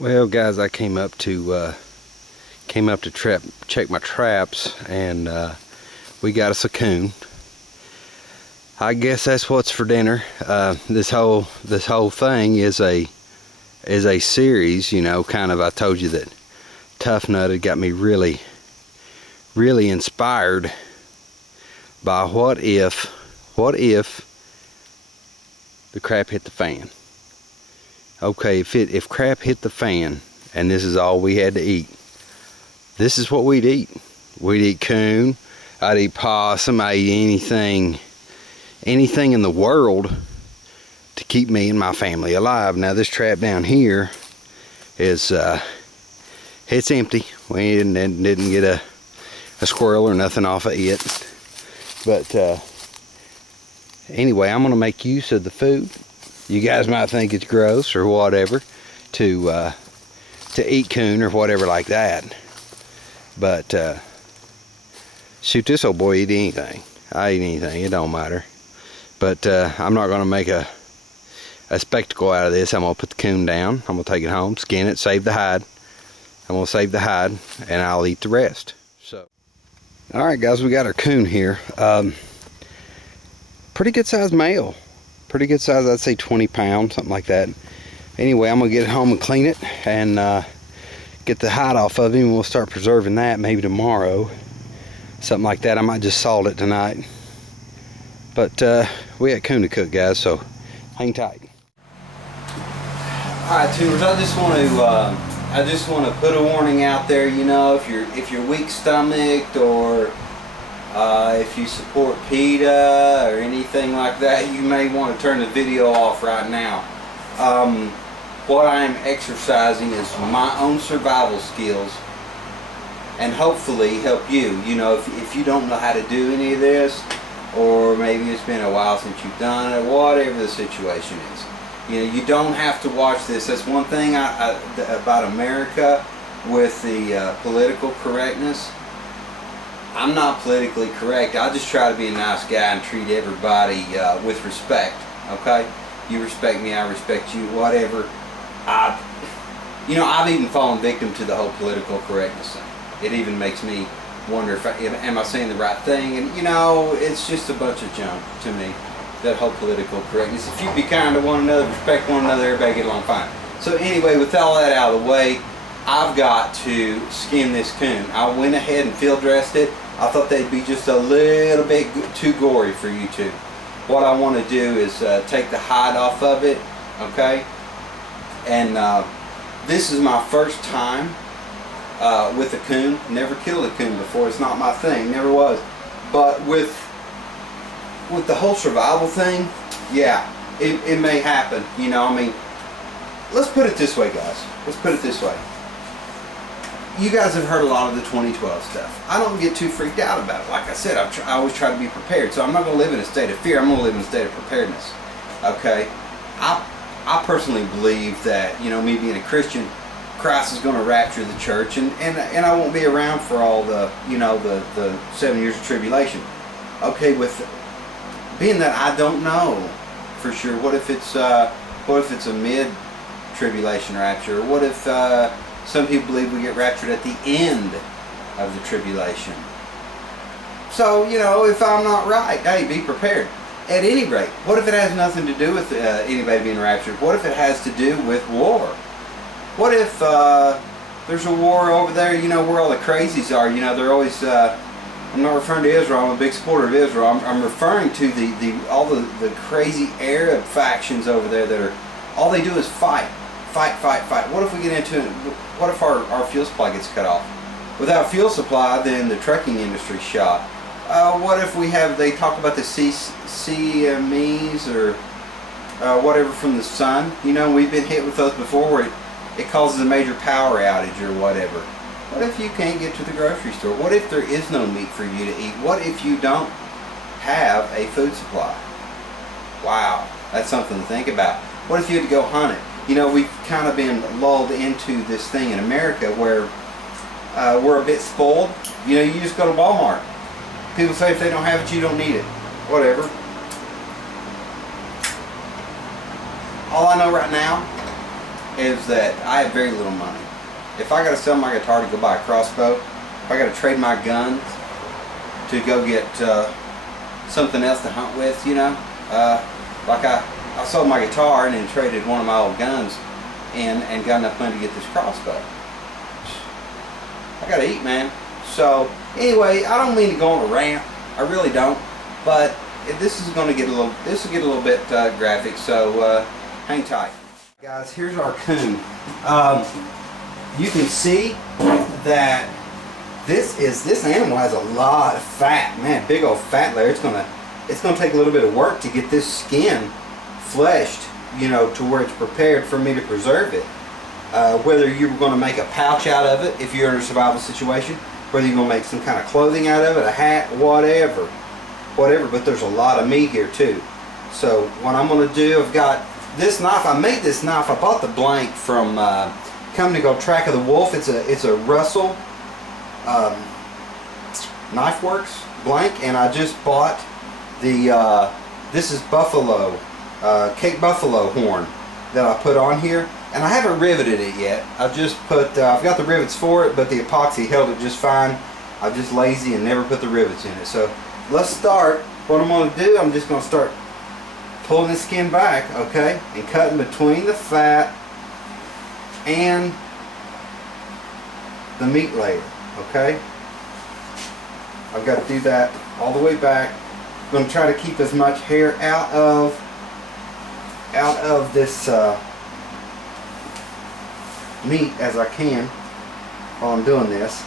Well, guys, I came up to check my traps, and we got us a coon. I guess that's what's for dinner. This whole thing is a series, you know. Kind of, I told you that Tough Nut had got me really inspired by what if the crap hit the fan. Okay, if crap hit the fan and this is all we had to eat, this is what we'd eat. We'd eat coon, I'd eat possum, I'd eat anything in the world to keep me and my family alive. Now this trap down here is it's empty. We didn't get a squirrel or nothing off of it. But anyway, I'm gonna make use of the food. You guys might think it's gross or whatever to eat coon or whatever like that, but shoot, this old boy eat anything. I eat anything, it don't matter. But I'm not gonna make a spectacle out of this. I'm gonna put the coon down, I'm gonna take it home, skin it, save the hide. I'm gonna save the hide and I'll eat the rest. So alright guys, we got our coon here. Pretty good sized male. Pretty good size, I'd say 20 pounds, something like that. Anyway, I'm gonna get it home and clean it and get the hide off of him, and we'll start preserving that maybe tomorrow, something like that. I might just salt it tonight. But we got coon to cook, guys, so hang tight. All right, tuners, I just want to put a warning out there. You know, if you're weak-stomached, or if you support PETA or anything like that, you may want to turn the video off right now. What I am exercising is my own survival skills, and hopefully help you. You know, if you don't know how to do any of this, or maybe it's been a while since you've done it, whatever the situation is, you know, you don't have to watch this. That's one thing about America with the political correctness. I'm not politically correct. I just try to be a nice guy and treat everybody with respect. Okay, you respect me, I respect you. Whatever. I've even fallen victim to the whole political correctness thing. It even makes me wonder if am I saying the right thing? And you know, it's just a bunch of junk to me, that whole political correctness. If you be kind to one another, respect one another, everybody get along fine. So anyway, with all that out of the way, I've got to skin this coon. I went ahead and field dressed it. I thought they'd be just a little bit too gory for YouTube. What I want to do is take the hide off of it, okay? And this is my first time with a coon. Never killed a coon before. It's not my thing. Never was. But with the whole survival thing, yeah, it may happen. You know, I mean, let's put it this way, guys. Let's put it this way. You guys have heard a lot of the 2012 stuff. I don't get too freaked out about it. Like I said, I always try to be prepared. So I'm not going to live in a state of fear. I'm going to live in a state of preparedness. Okay? I personally believe that, you know, me being a Christian, Christ is going to rapture the church, and I won't be around for all the, you know, the 7 years of tribulation. Okay, with being that I don't know for sure. What if it's a mid-tribulation rapture? What if some people believe we get raptured at the end of the tribulation? So, you know, if I'm not right, hey, be prepared. At any rate, what if it has nothing to do with anybody being raptured? What if it has to do with war? What if there's a war over there, you know, where all the crazies are? You know, they're always, I'm not referring to Israel, I'm a big supporter of Israel. I'm referring to all the crazy Arab factions over there that are, all they do is fight. What if we get into it? What if our fuel supply gets cut off? Without fuel supply, then the trucking industry's shot. What if they talk about the CMEs or whatever from the sun? You know, we've been hit with those before, where it causes a major power outage or whatever. What if you can't get to the grocery store? What if there is no meat for you to eat? What if you don't have a food supply? Wow, that's something to think about. What if you had to go hunt it? You know, we've kind of been lulled into this thing in America where we're a bit spoiled. You know, you just go to Wal-Mart. People say if they don't have it, you don't need it. Whatever. All I know right now is that I have very little money. If I got to sell my guitar to go buy a crossbow, if I got to trade my guns to go get something else to hunt with, you know, like I sold my guitar and then traded one of my old guns and got enough money to get this crossbow. I gotta eat, man. So anyway, I don't mean to go on a rant. I really don't. But this is going to get a little. This will get a little bit graphic. So hang tight, guys. Here's our coon. You can see that this animal has a lot of fat, man. Big old fat layer. It's gonna take a little bit of work to get this skin fleshed, you know, to where it's prepared for me to preserve it. Whether you're going to make a pouch out of it if you're in a survival situation, whether you're going to make some kind of clothing out of it, a hat, whatever, but there's a lot of meat here too. So what I'm going to do, I've got this knife. I made this knife. I bought the blank from a company called Track of the Wolf. It's a Russell Knife Works blank, and I just bought the this is buffalo Cape buffalo horn that I put on here, and I haven't riveted it yet. I've got the rivets for it, but the epoxy held it just fine. I'm just lazy and never put the rivets in it. So let's start. What I'm going to do, I'm just going to start pulling the skin back, okay, and cutting between the fat and the meat layer, okay. I've got to do that all the way back. I'm going to try to keep as much hair out of this meat as I can while I'm doing this.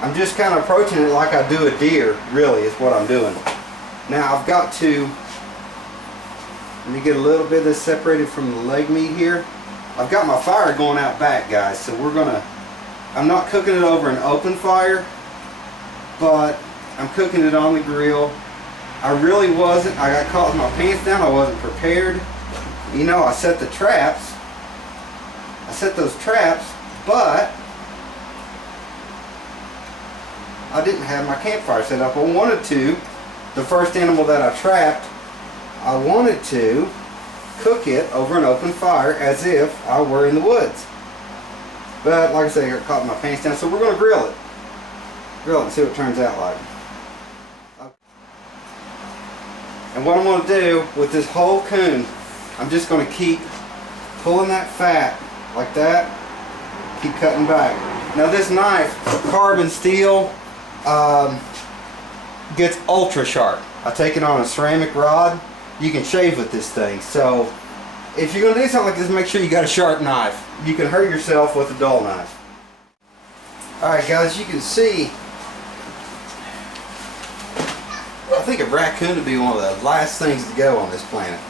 I'm just kind of approaching it like I do a deer, really, is what I'm doing. Now I've got to, let me get a little bit of this separated from the leg meat here. I've got my fire going out back, guys, so I'm not cooking it over an open fire, but I'm cooking it on the grill. I really wasn't, I got caught with my pants down, I wasn't prepared. You know, I set the traps. I set those traps, but I didn't have my campfire set up. I wanted to, the first animal that I trapped, I wanted to cook it over an open fire as if I were in the woods. But like I say, I got caught with my pants down, so we're going to grill it. Grill it and see what it turns out like. And what I'm going to do with this whole coon, I'm just going to keep pulling that fat like that, keep cutting back. Now this knife, carbon steel, gets ultra sharp. I take it on a ceramic rod. You can shave with this thing. So if you're going to do something like this, make sure you got a sharp knife. You can hurt yourself with a dull knife. Alright guys, you can see, I think a raccoon would be one of the last things to go on this planet.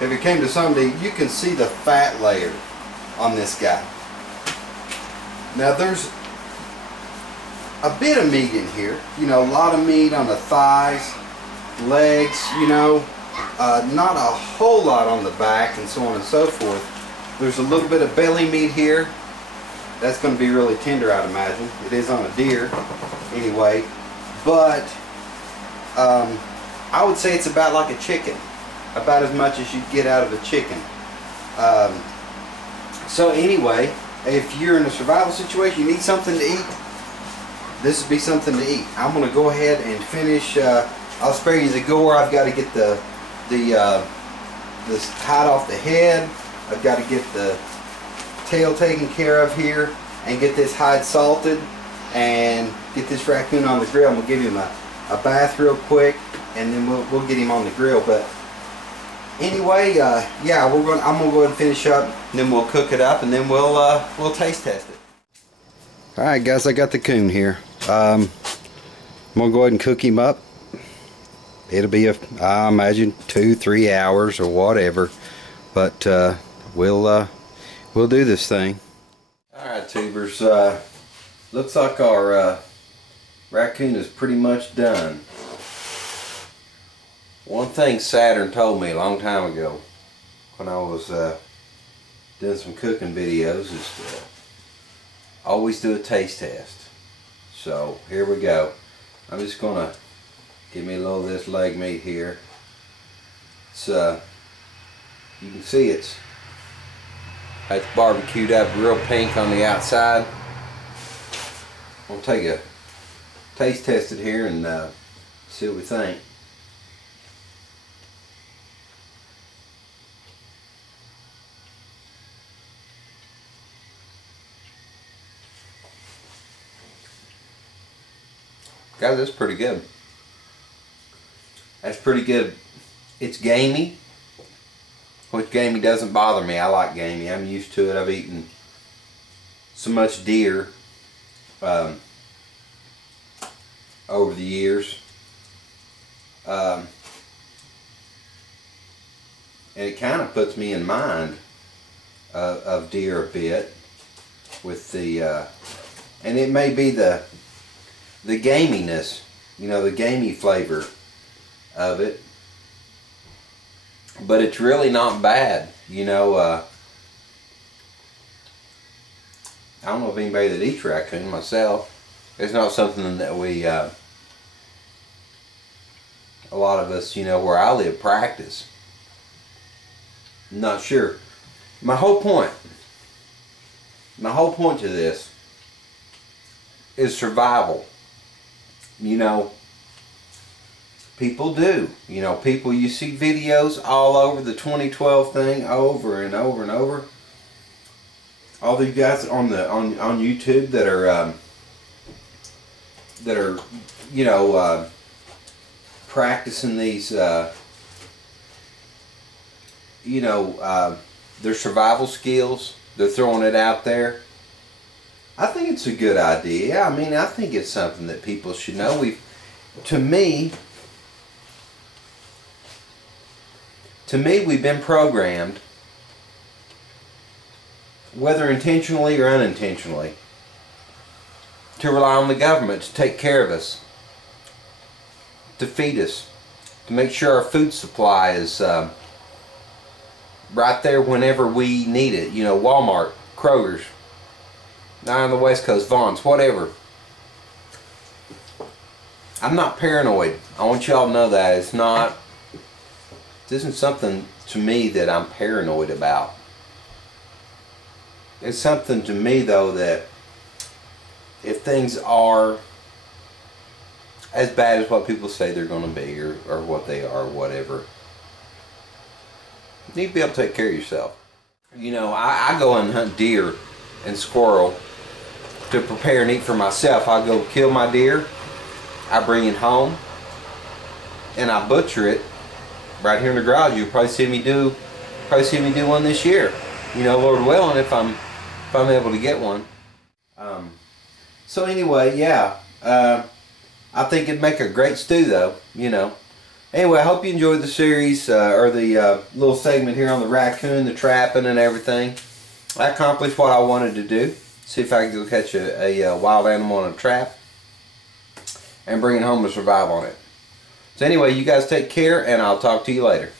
If it came to somebody, you can see the fat layer on this guy. Now there's a bit of meat in here, you know, a lot of meat on the thighs, legs, you know, not a whole lot on the back and so on and so forth. There's a little bit of belly meat here. That's going to be really tender, I'd imagine. It is on a deer anyway, but I would say it's about like a chicken, about as much as you get out of a chicken. So anyway, if you're in a survival situation, you need something to eat, this would be something to eat. I'm going to go ahead and finish. I'll spare you the gore. I've got to get the hide off the head. I've got to get the tail taken care of here and get this hide salted and get this raccoon on the grill. I'm going to give him a bath real quick and then we'll get him on the grill. But anyway, yeah, I'm going to go ahead and finish up and then we'll cook it up and then we'll taste test it. Alright guys, I got the coon here. I'm going to go ahead and cook him up. It'll be, I imagine, 2-3 hours or whatever. But we'll do this thing. Alright tubers, looks like our raccoon is pretty much done. One thing Saturn told me a long time ago when I was doing some cooking videos is to always do a taste test. So here we go. I'm just gonna give me a little of this leg meat here. It's you can see it's It's barbecued up, real pink on the outside. We'll take a taste test it here and see what we think. Guys, that's pretty good. That's pretty good. It's gamey, which gamey doesn't bother me. I like gamey. I'm used to it. I've eaten so much deer over the years. And it kind of puts me in mind of deer a bit with the, and it may be the gaminess, you know, the gamey flavor of it, but it's really not bad, you know. I don't know if anybody that eats raccoon. Myself, it's not something that we a lot of us, you know, where I live, practice. I'm not sure. My whole point to this is survival. You know, people do. You know, people, you see videos all over the 2012 thing over and over and over. All these guys on YouTube that are you know, practicing these you know, their survival skills. They're throwing it out there. I think it's a good idea. I mean, I think it's something that people should know. To me, we've been programmed, whether intentionally or unintentionally, to rely on the government to take care of us, to feed us, to make sure our food supply is right there whenever we need it. You know, Wal-Mart, Kroger's, down on the West Coast, Vaughn's, whatever. I'm not paranoid. I want y'all to know that. It's not, this isn't something to me that I'm paranoid about. It's something to me, though, that if things are as bad as what people say they're going to be, or what they are, whatever, you need to be able to take care of yourself. You know, I go and hunt deer and squirrel to prepare and eat for myself. I go kill my deer, I bring it home, and I butcher it right here in the garage. You'll probably see me do one this year. You know, Lord willing, if I'm able to get one. So anyway, yeah, I think it'd make a great stew, though. You know. Anyway, I hope you enjoyed the series, or the little segment here on the raccoon, the trapping and everything. I accomplished what I wanted to do. See if I can go catch a wild animal on a trap and bring it home to survive on it. So anyway, you guys take care, and I'll talk to you later.